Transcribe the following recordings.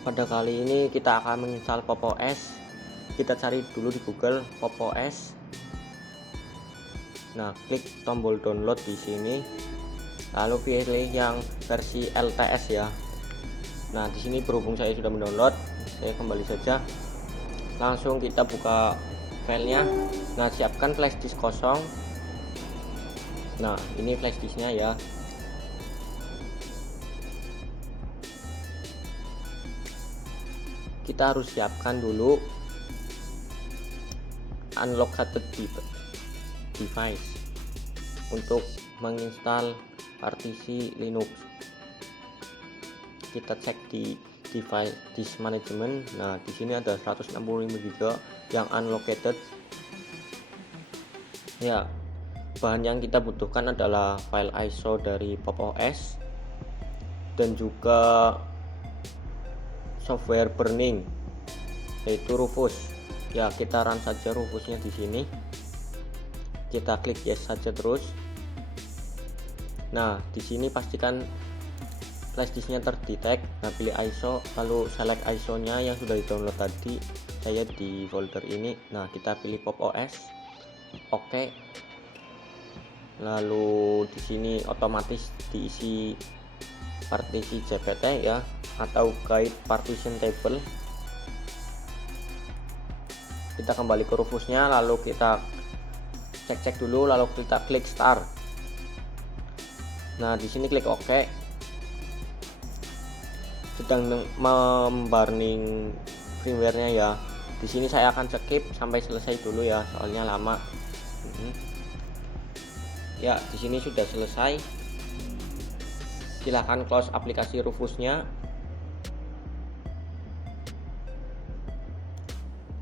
Pada kali ini kita akan menginstal Pop! OS. Kita cari dulu di Google Pop! OS. Nah, klik tombol download di sini. Lalu pilih yang versi LTS ya. Nah, di sini berhubung saya sudah mendownload, saya kembali saja. Langsung kita buka filenya. Nah, siapkan flash disk kosong. Nah, ini flash disknya ya. Kita harus siapkan dulu unlocked device untuk menginstal partisi Linux. Kita cek di device disk management. Nah, di sini ada 165 GB yang unlocked. Ya, bahan yang kita butuhkan adalah file ISO dari Pop! OS dan juga software burning, yaitu Rufus. Ya, kita run saja Rufusnya di sini. Kita klik yes saja terus. Nah, di sini pastikan flash disknya terdetek. Nah, pilih ISO, lalu select ISO-nya yang sudah di-download tadi. Saya di folder ini. Nah, kita pilih Pop! OS. Oke. Lalu di sini otomatis diisi partisi JPT ya, atau guide partition table. Kita kembali ke Rufusnya, lalu kita cek dulu, lalu kita klik start. Nah, di sini klik OK. Sedang memburning firmware-nya ya. Di sini saya akan skip sampai selesai dulu ya, soalnya lama. Ya, di sini sudah selesai. Silahkan close aplikasi Rufusnya.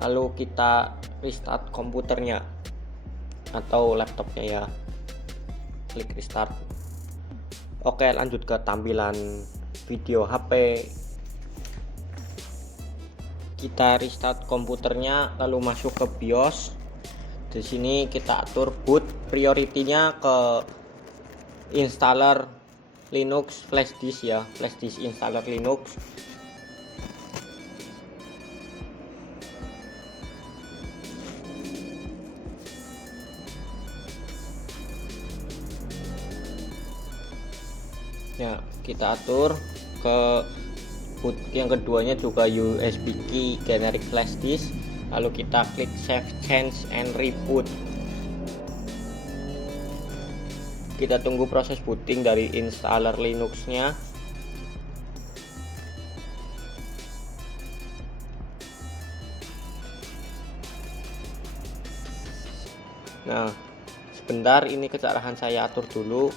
Lalu kita restart komputernya atau laptopnya ya. Klik restart. Oke, lanjut ke tampilan video HP. Kita restart komputernya, lalu masuk ke BIOS. Di sini kita atur boot priority-nya ke installer Linux flash disk ya, flash disk installer Linux. Ya, kita atur ke boot yang keduanya juga USB key generic flash disk. Lalu kita klik save change and reboot. Kita tunggu proses booting dari installer Linux-nya. Nah, sebentar, ini kecerahan saya atur dulu.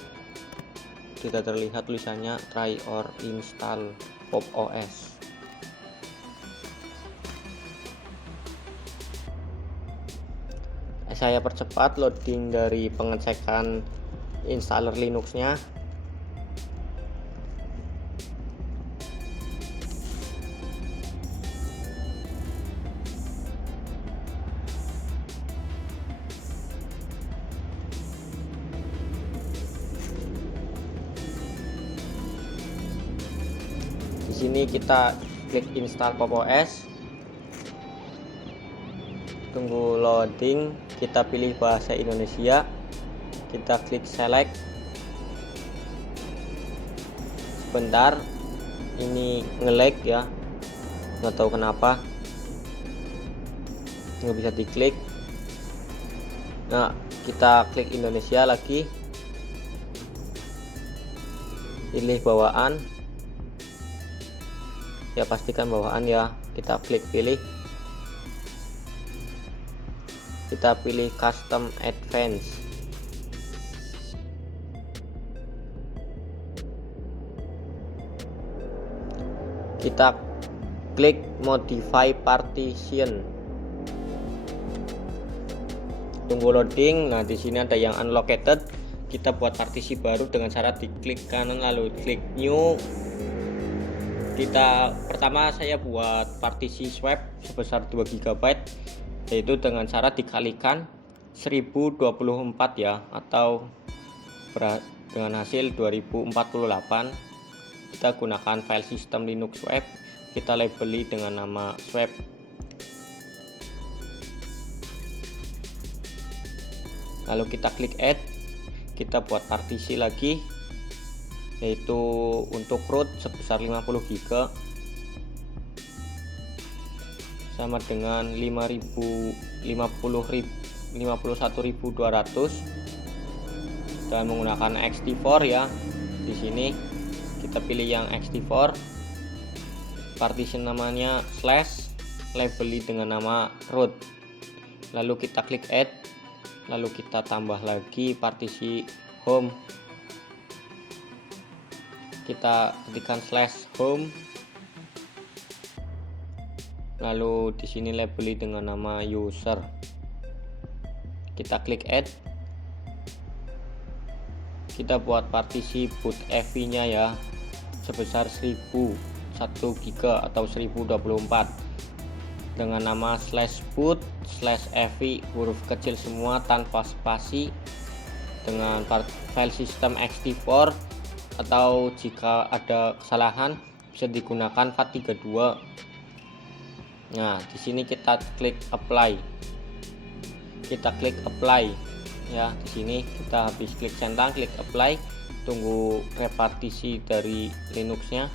Tidak terlihat tulisannya try or install Pop! OS. Saya percepat loading dari pengecekan installer Linux-nya. Di sini kita klik install Pop! OS. Tunggu loading, kita pilih bahasa Indonesia. Kita klik select. Sebentar, ini nge-lag ya, nggak tahu kenapa, nggak bisa diklik. Nah, kita klik Indonesia lagi, pilih bawaan ya, pastikan bawaan ya. Kita klik pilih, kita pilih custom advance. Kita klik modify partition. Tunggu loading. Nah, di sini ada yang unlocked. Kita buat partisi baru dengan cara diklik kanan lalu klik new. Pertama saya buat partisi swap sebesar 2 GB, yaitu dengan cara dikalikan 1024 ya, atau dengan hasil 2048. Kita gunakan file sistem Linux web kita labeli dengan nama swap. Lalu kita klik add, kita buat partisi lagi, yaitu untuk root sebesar 50 GB sama dengan 51.200 dan menggunakan ext4 ya. Di sini kita pilih yang ext4, partition namanya slash, labeli dengan nama root, lalu kita klik add, lalu kita tambah lagi partisi home, kita ketikkan slash home, lalu di sini labeli dengan nama user, kita klik add, kita buat partisi boot ev nya ya sebesar 1001 GB atau 1024 dengan nama slash boot slash ev huruf kecil semua tanpa spasi, dengan file system ext4, atau jika ada kesalahan bisa digunakan FAT32. Nah, di sini kita klik apply. Kita klik apply ya. Di sini kita habis klik centang, klik apply, tunggu repartisi dari Linuxnya.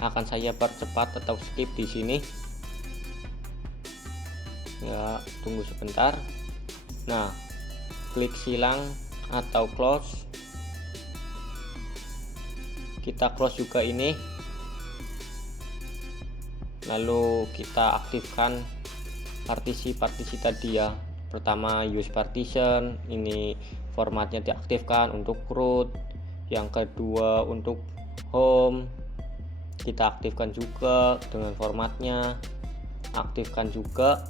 Akan saya percepat atau skip di sini. Ya, tunggu sebentar. Nah, klik silang atau close. Kita close juga ini. Lalu kita aktifkan partisi-partisi tadi ya. Pertama use partition, ini formatnya diaktifkan untuk root. Yang kedua untuk home, kita aktifkan juga dengan formatnya. Aktifkan juga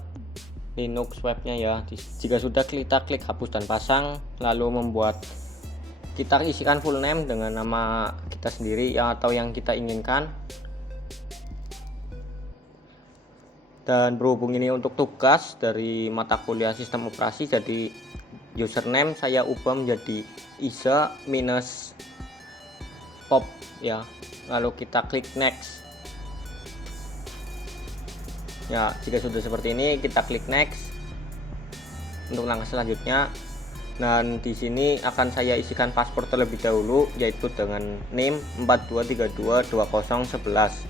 Linux webnya ya. Jika sudah, kita klik hapus dan pasang, lalu kita isikan full name dengan nama kita sendiri ya, atau yang kita inginkan. Dan berhubung ini untuk tugas dari mata kuliah sistem operasi, jadi username saya ubah menjadi isa-pop ya. Lalu kita klik next. Ya, jika sudah seperti ini, kita klik next untuk langkah selanjutnya. Dan di sini akan saya isikan password terlebih dahulu, yaitu dengan name 42322011.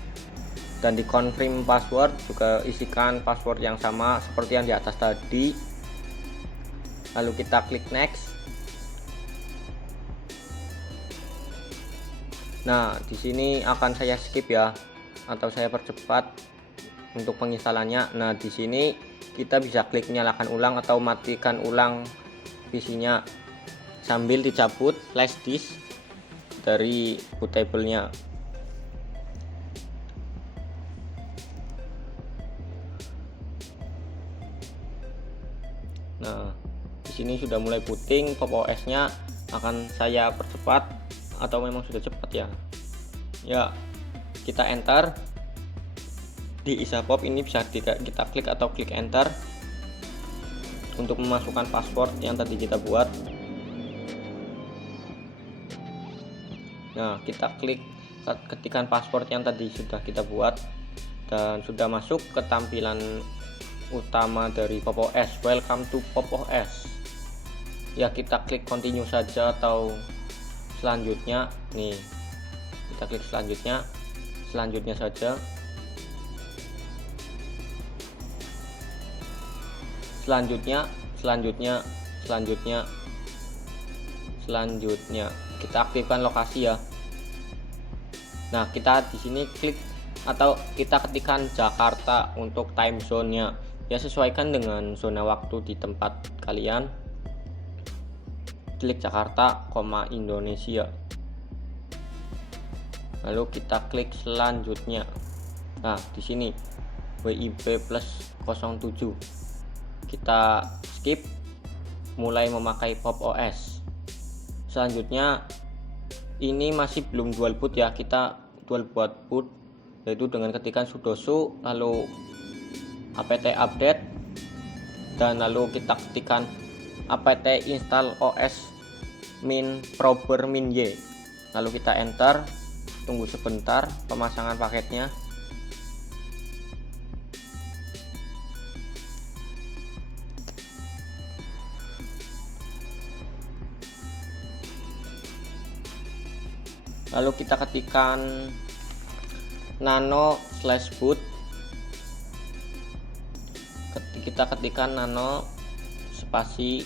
Dan di confirm password juga isikan password yang sama seperti yang di atas tadi. Lalu kita klik next. Nah, di sini akan saya skip ya, atau saya percepat untuk penginstalannya. Nah, di sini kita bisa klik nyalakan ulang atau matikan ulang PC-nya sambil dicabut flash disk dari bootable-nya. Nah, di sini sudah mulai booting, Pop OS-nya akan saya percepat atau memang sudah cepat ya. Ya, kita enter. Di isa-pop ini bisa kita klik atau klik enter untuk memasukkan password yang tadi kita buat. Nah, kita klik ketikkan password yang tadi sudah kita buat dan sudah masuk ke tampilan utama dari Pop OS. Welcome to Pop OS. Ya, kita klik continue saja atau selanjutnya. Nih, kita klik selanjutnya saja. Selanjutnya kita aktifkan lokasi ya. Nah, kita di sini klik atau kita ketikkan Jakarta untuk time zone-nya ya, sesuaikan dengan zona waktu di tempat kalian. Klik Jakarta, Indonesia. Lalu kita klik selanjutnya. Nah, di sini WIB plus 07. Kita skip, mulai memakai Pop OS. Selanjutnya ini masih belum dual boot ya, kita dual boot yaitu dengan ketikan sudo lalu apt update, dan lalu kita ketikkan apt install os min prober min y, lalu kita enter, tunggu sebentar pemasangan paketnya. lalu kita ketikkan nano/boot. Kita ketikkan nano spasi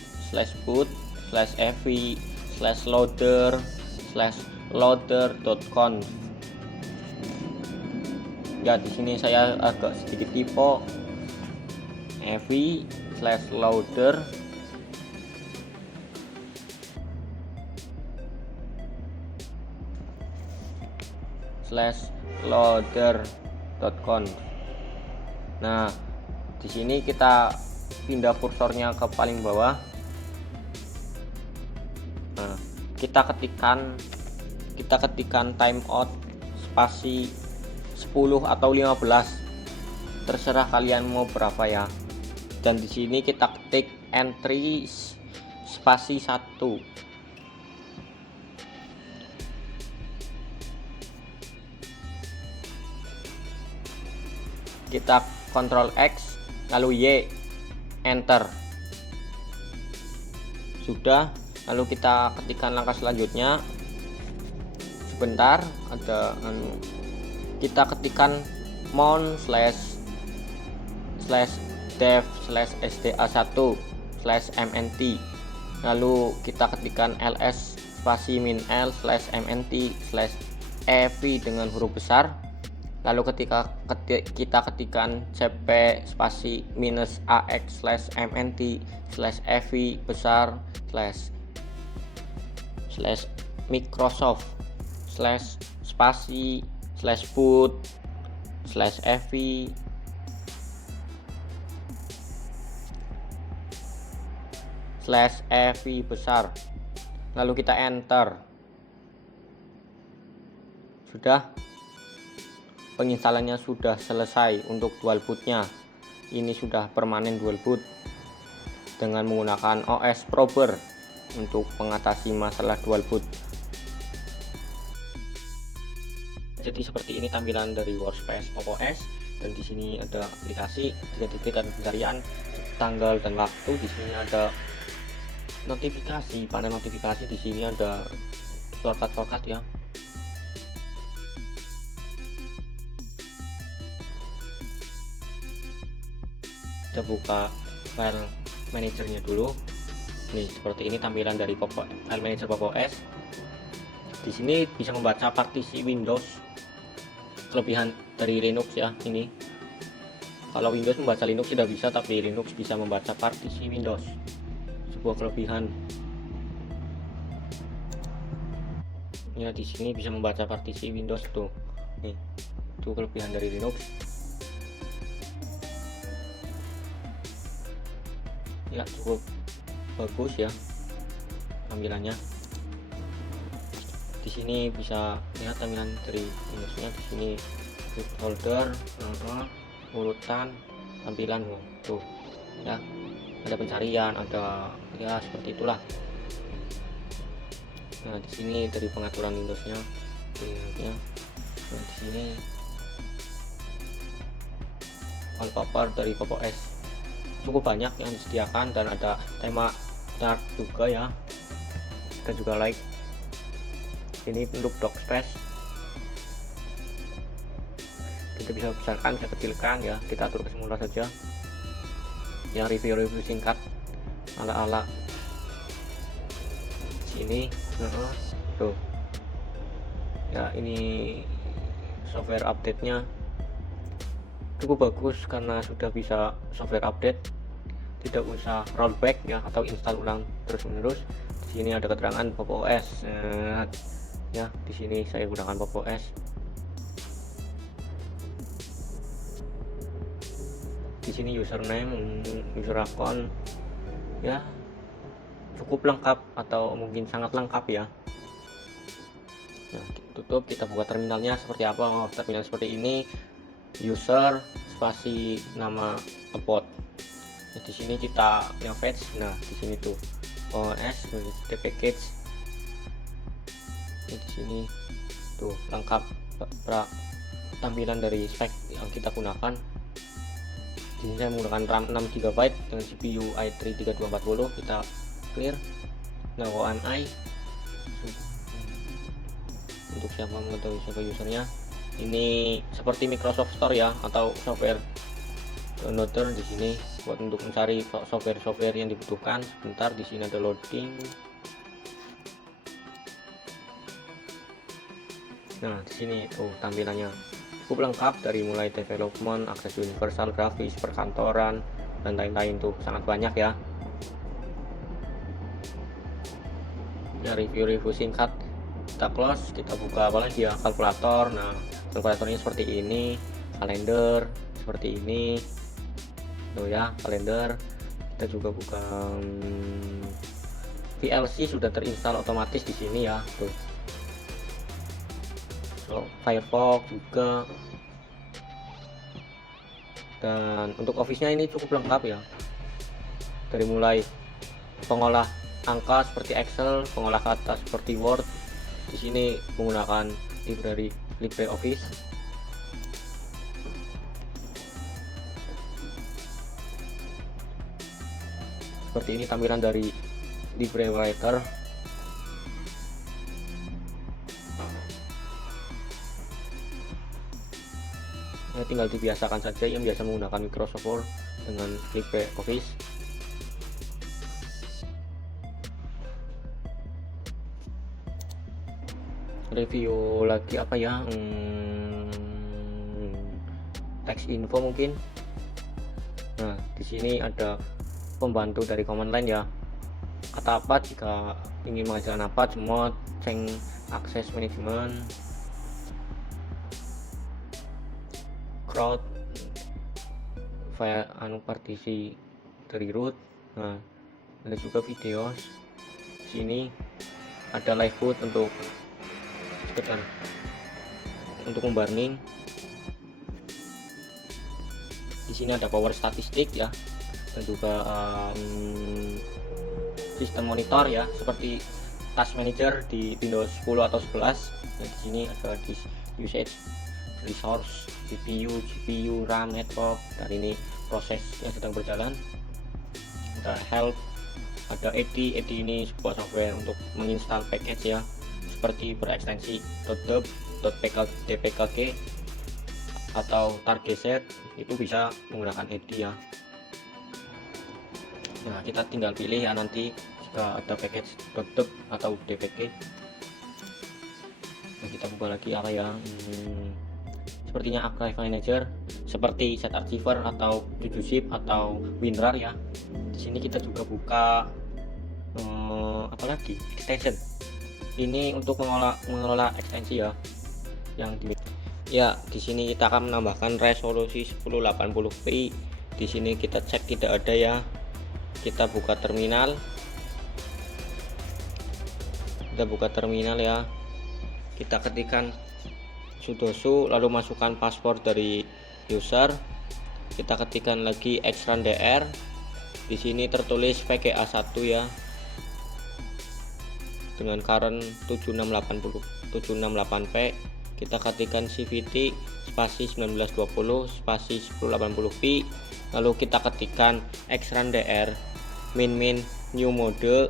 /boot /evi /loader/loader.conf. Ya, di sini saya agak sedikit typo. evi /loader /loader.conf. Nah, di sini kita pindah kursornya ke paling bawah. Nah, kita ketikkan timeout spasi 10 atau 15, terserah kalian mau berapa ya. Dan di sini kita ketik entry spasi 1. Kita Ctrl X lalu Y, enter. Sudah, lalu kita ketikkan langkah selanjutnya. Sebentar, ada kita ketikkan mount/dev/sda1/mnt, lalu kita ketikkan ls spasi -l/mnt/ev dengan huruf besar, lalu ketika kita ketikkan cp spasi -ax/mnt/ev besar /microsoft spasi /boot /ev /ev besar, lalu kita enter. Sudah, penginstalannya sudah selesai untuk dual bootnya. Ini sudah permanen dual boot dengan menggunakan OS Prober untuk mengatasi masalah dual boot. Jadi seperti ini tampilan dari Workspace Pop! OS, dan di sini ada aplikasi, tinggal diklik pencarian, tanggal dan waktu. Di sini ada notifikasi, panel notifikasi. Di sini ada shortcut ya. Kita buka file manajernya dulu. Nih, seperti ini tampilan dari file manager Pop! OS. Di sini bisa membaca partisi Windows. Kelebihan dari Linux ya ini. Kalau Windows membaca Linux tidak bisa, tapi Linux bisa membaca partisi Windows. Sebuah kelebihan. Ya, di sini bisa membaca partisi Windows tuh. Nih, itu kelebihan dari Linux. Ya, cukup bagus ya tampilannya. Di sini bisa lihat tampilan dari Windowsnya. Di sini folder, urutan, tampilan tuh ya, ada pencarian, ada ya seperti itulah. Nah, di sini dari pengaturan Windowsnya ya. Nah, di sini wallpaper dari Pop! OS cukup banyak yang disediakan, dan ada tema dark juga ya, dan juga light. Ini untuk dock space, kita bisa besarkan, bisa kecilkan ya, kita atur ke semula saja. Yang review singkat ala-ala sini tuh ya. Ini software update-nya cukup bagus karena sudah bisa software update, tidak usah rollback ya atau install ulang terus menerus. Di sini ada keterangan Pop! OS ya. Di sini saya gunakan Pop! OS. Di sini username, user account ya, cukup lengkap atau mungkin sangat lengkap ya. Nah, tutup, kita buka terminalnya seperti apa. Oh, terminal seperti ini, user spasi nama about. Nah, di sini kita navigate. Nah, di sini tuh OS the package. Nah, di sini tuh lengkap tampilan dari spek yang kita gunakan. Di sini saya menggunakan RAM 6 GB dengan CPU i3 3240. Kita clear. Nah, ONI untuk siapa mengetahui siapa usernya. Ini seperti Microsoft Store ya, atau software downloader. Di sini buat untuk mencari software yang dibutuhkan. Sebentar, di sini ada loading. Nah, di sini tampilannya cukup lengkap, dari mulai development, akses universal, grafis, perkantoran, dan lain-lain, tuh sangat banyak ya. Nah, review singkat kita close, kita buka apa lagi ya, kalkulator. Nah, kalkulatornya seperti ini, kalender seperti ini tuh ya, kalender. Kita juga buka VLC, sudah terinstall otomatis di sini ya, tuh. Firefox juga, dan untuk office-nya ini cukup lengkap ya, dari mulai pengolah angka seperti Excel, pengolah kata seperti Word. Di sini menggunakan library LibreOffice. Seperti ini tampilan dari LibreWriter. Ya, tinggal dibiasakan saja yang biasa menggunakan Microsoft Word dengan LibreOffice. Review lagi apa ya, text info mungkin. Nah, di sini ada pembantu dari command line ya. Kata apa jika ingin mengajarkan apa, semua change access management, crowd, file partisi dari root. Nah, ada juga videos. Sini ada live boot untuk sekedar untuk membarning. Di sini ada power statistik ya, dan juga sistem monitor ya, seperti task manager di Windows 10 atau 11. Nah, di sini ada usage, resource, GPU, RAM, network, dan ini proses yang sedang berjalan. Ada help, ada AD ini sebuah software untuk menginstal package ya, seperti berekstensi .deb, .dpkg atau target, itu bisa menggunakan AD ya. Nah, kita tinggal pilih ya nanti jika ada package .deb atau dpk. Nah, kita buka lagi apa ya, sepertinya Archive Manager, seperti Set Archiver atau zip atau WinRAR ya. Di sini kita juga buka apa lagi, extension. Ini untuk mengelola ekstensi ya, yang di sini kita akan menambahkan resolusi 1080p. Di sini kita cek tidak ada ya. Kita buka terminal. Ya. Kita ketikkan sudoku, lalu masukkan password dari user. Kita ketikkan lagi exrun.dr. Di sini tertulis VGA1 ya, dengan current 7688p. Kita ketikkan CVT spasi 1920 spasi 1080p, lalu kita ketikkan exrun.dr min new mode.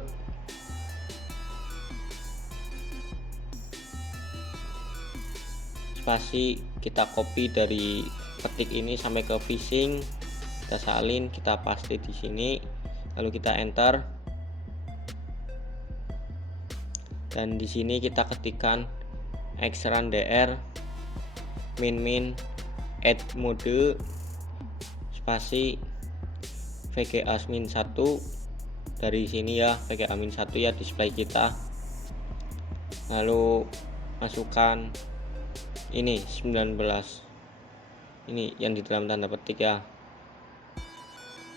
Spasi, kita copy dari ketik ini sampai ke phishing, kita salin, kita paste di sini, lalu kita enter. Dan di sini kita ketikkan exrun.dr min add mode spasi VGA-1 dari sini ya, VGA-1 ya, display kita. Lalu masukkan ini 19, ini yang di dalam tanda petik ya,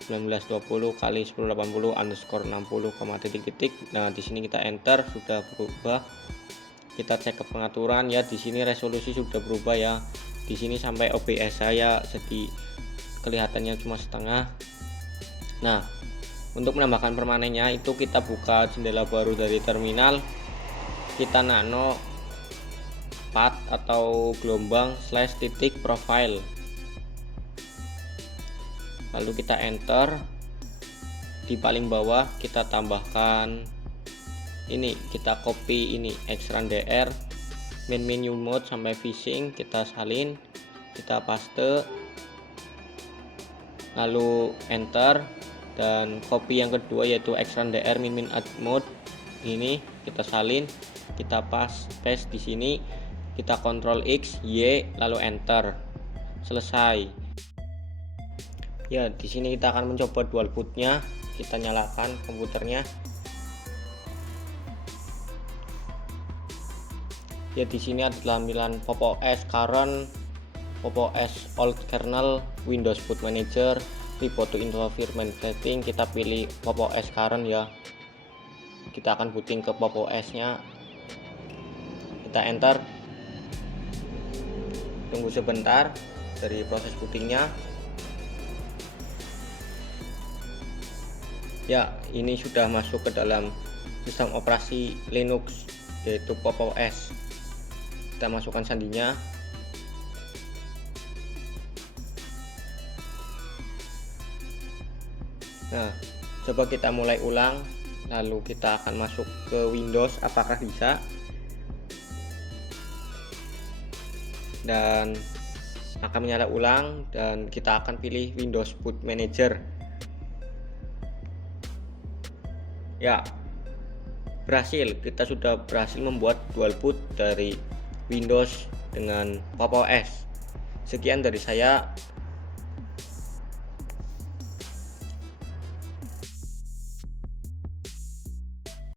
1920 kali 1080 underscore 60, titik. Nah, di sini kita enter, sudah berubah. Kita cek ke pengaturan ya, di sini resolusi sudah berubah ya. Di sini sampai OBS saya jadi kelihatannya cuma setengah. Nah, untuk menambahkan permanennya itu kita buka jendela baru dari terminal, kita nano path atau gelombang / profile, lalu kita enter. Di paling bawah kita tambahkan ini, kita copy ini exrun.dr main menu mode sampai fishing, kita salin, kita paste, lalu enter, dan copy yang kedua yaitu extend dr min add mode ini kita salin, kita paste di sini, kita Ctrl X Y lalu enter, selesai. Ya, di sini kita akan mencoba dual bootnya. Kita nyalakan komputernya. Ya, di sini ada tampilan Pop! OS current, Pop! OS old kernel, Windows Boot Manager, reboot to environment setting. Kita pilih Pop! OS current ya. Kita akan booting ke Pop! OS nya. Kita enter. Tunggu sebentar dari proses bootingnya. Ya, ini sudah masuk ke dalam sistem operasi Linux yaitu Pop! OS. Kita masukkan sandinya. Nah, coba kita mulai ulang, lalu kita akan masuk ke Windows, apakah bisa, dan akan menyala ulang, dan kita akan pilih Windows Boot Manager. Ya, berhasil, kita sudah berhasil membuat dual boot dari Windows dengan Pop! OS. Sekian dari saya.